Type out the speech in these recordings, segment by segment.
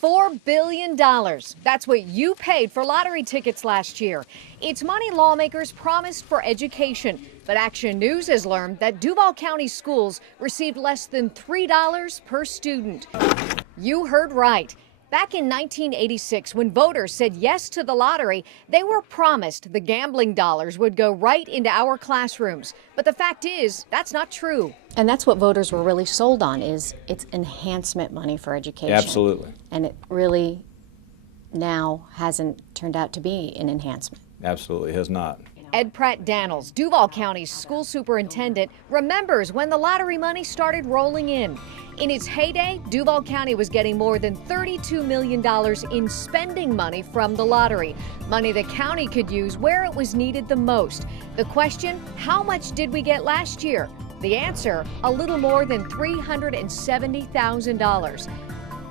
$4 billion. That's what you paid for lottery tickets last year. It's money lawmakers promised for education. But Action News has learned that Duval County schools received less than $3 per student. You heard right. Back in 1986, when voters said yes to the lottery, they were promised the gambling dollars would go right into our classrooms. But the fact is, that's not true. And that's what voters were really sold on, is it's enhancement money for education. Absolutely. And it really now hasn't turned out to be an enhancement. Absolutely has not. Ed Pratt Daniels, Duval County's school superintendent, remembers when the lottery money started rolling in. In its heyday, Duval County was getting more than $32 million in spending money from the lottery, money the county could use where it was needed the most. The question, how much did we get last year? The answer, a little more than $370,000.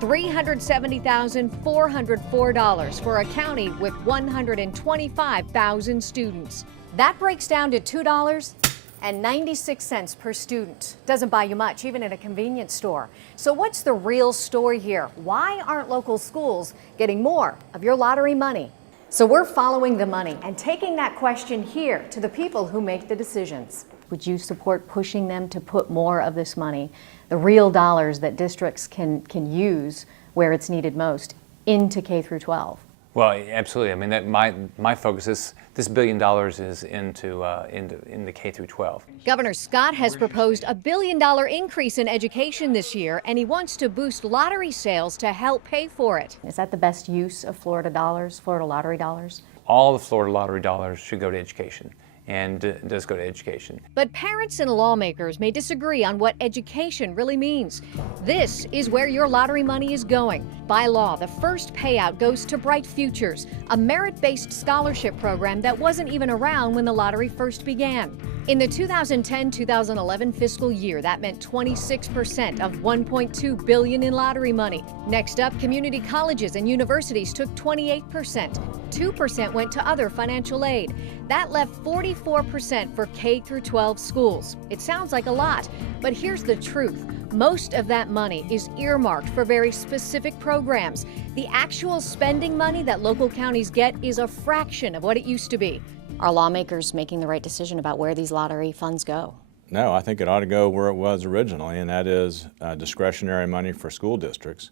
$370,404 for a county with 125,000 students. That breaks down to $2.96 per student. Doesn't buy you much, even at a convenience store. So what's the real story here? Why aren't local schools getting more of your lottery money? So we're following the money and taking that question here to the people who make the decisions. Would you support pushing them to put more of this money, the real dollars that districts can use where it's needed most, into K through 12? Well, absolutely. I mean, that my focus is this $1 billion is into K through 12. Governor Scott has proposed a $1 billion increase in education this year, and he wants to boost lottery sales to help pay for it. Is that the best use of Florida dollars, Florida lottery dollars? All the Florida lottery dollars should go to education, and does go to education. But parents and lawmakers may disagree on what education really means. This is where your lottery money is going. By law, the first payout goes to Bright Futures, a merit-based scholarship program that wasn't even around when the lottery first began. In the 2010-2011 fiscal year, that meant 26% of $1.2 billion in lottery money. Next up, community colleges and universities took 28%. 2% went to other financial aid. That left 44% for K through 12 schools. It sounds like a lot, but here's the truth. Most of that money is earmarked for very specific programs. The actual spending money that local counties get is a fraction of what it used to be. Are lawmakers making the right decision about where these lottery funds go? No, I think it ought to go where it was originally, and that is discretionary money for school districts.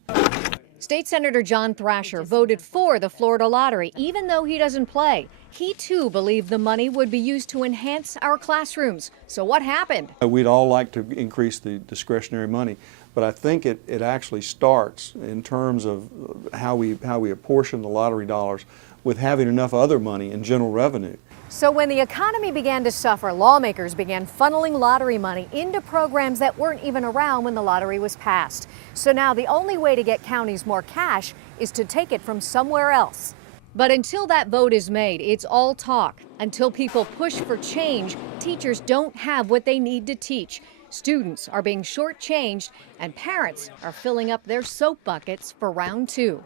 State Senator John Thrasher voted for the Florida lottery, even though he doesn't play. He too believed the money would be used to enhance our classrooms. So what happened? We'd all like to increase the discretionary money, but I think it actually starts in terms of how we apportion the lottery dollars with having enough other money in general revenue. So when the economy began to suffer, lawmakers began funneling lottery money into programs that weren't even around when the lottery was passed. So now the only way to get counties more cash is to take it from somewhere else. But until that vote is made, it's all talk. Until people push for change, teachers don't have what they need to teach. Students are being shortchanged, and parents are filling up their soap buckets for round 2.